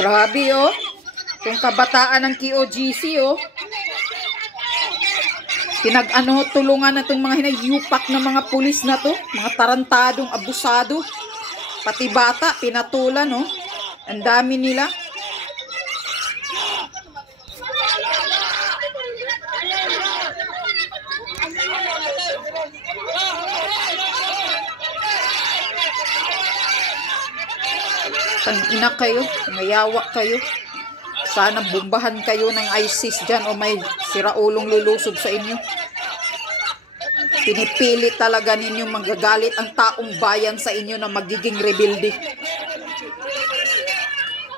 Grabe, oh. Itong kabataan ng KOGC, oh. Tulungan na itong mga hinayupak na mga pulis na to. Mga tarantadong abusado. Pati bata, pinatulan, oh. Ang dami nila. Ina kayo, ngayawa kayo. Sana bombahan kayo ng ISIS dyan o may siraulong lulusob sa inyo. Pinipilit talaga ninyo magagalit ang taong bayan sa inyo na magiging rebelde.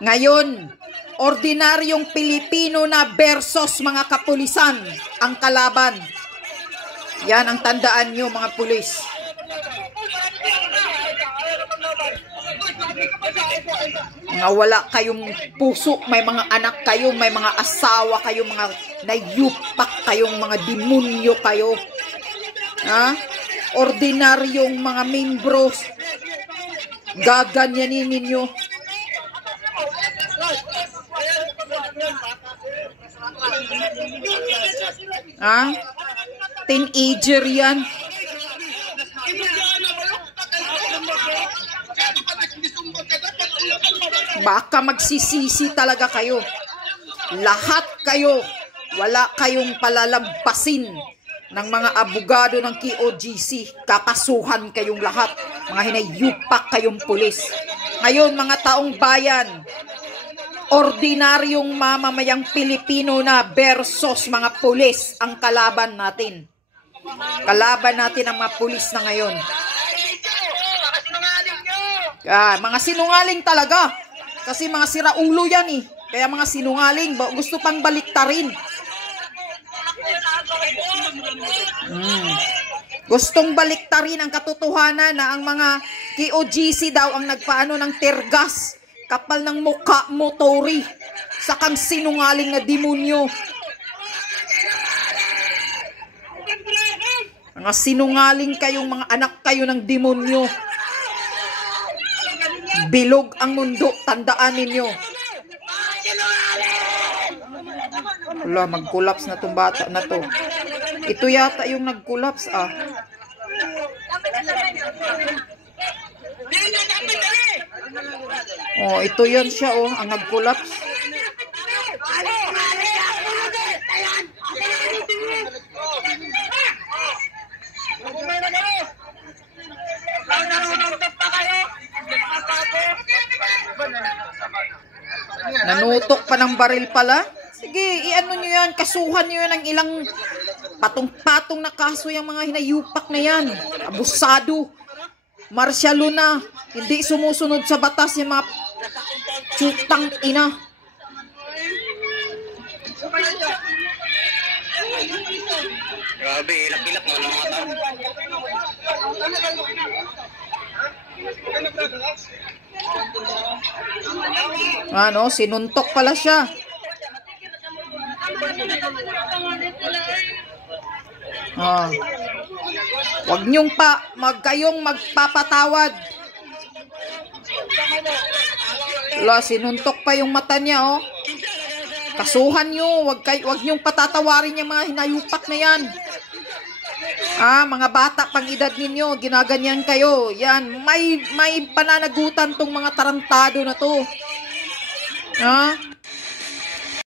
Ngayon, ordinaryong Pilipino na versus mga kapulisan ang kalaban. Yan ang tandaan nyo, mga pulis. Mga wala kayong puso, may mga anak kayo, may mga asawa kayo, mga nayupak kayong mga demonyo kayo. Ha? Ordinaryong mga membros, gaganyanin ninyo. Ha? Teenager yan. Baka magsisisi talaga kayo. Lahat kayo. Wala kayong palalagpasin ng mga abogado ng KOGC. Kakasuhan kayong lahat. Mga hinayupak kayong pulis. Ngayon, mga taong bayan, ordinaryong mamamayang Pilipino na versus mga pulis ang kalaban natin. Kalaban natin ang mga pulis na ngayon. Mga sinungaling talaga. Kasi mga siraulo yan eh. Kaya mga sinungaling, gusto pang baliktarin. Gustong baliktarin ang katotohanan na ang mga KOGC daw ang nagpaano ng tergas. Kapal ng mukha mo, Tori. Sakang sinungaling na demonyo. Mga sinungaling kayong mga anak kayo ng demonyo. Bilog ang mundo, tandaan ninyo. Wala, mag-collapse na tong bata na to. Ito yata yung nag-collapse, ah. Oh, ito yan siya, oh, ang nag-collapse. Nanutok pa ng baril pala. Sige, iano nyo yan. Kasuhan nyo yan ng ilang patong-patong na kaso yung mga hinayupak na yan. Abusado. Marsyalo na. Hindi sumusunod sa batas yung mga chutang ina. Grabe, ilak-ilak mo mga tao. Ano, sinuntok pala siya. Wag niyong kayong magpapatawad. Wala, sinuntok pa yung mata niya, oh. Kasuhan niyo, wag niyong patatawarin yung mga hinayupak na yan. Mga bata pang edad ninyo, ginaganyan kayo. Yan, may pananagutan tong mga tarantado na to.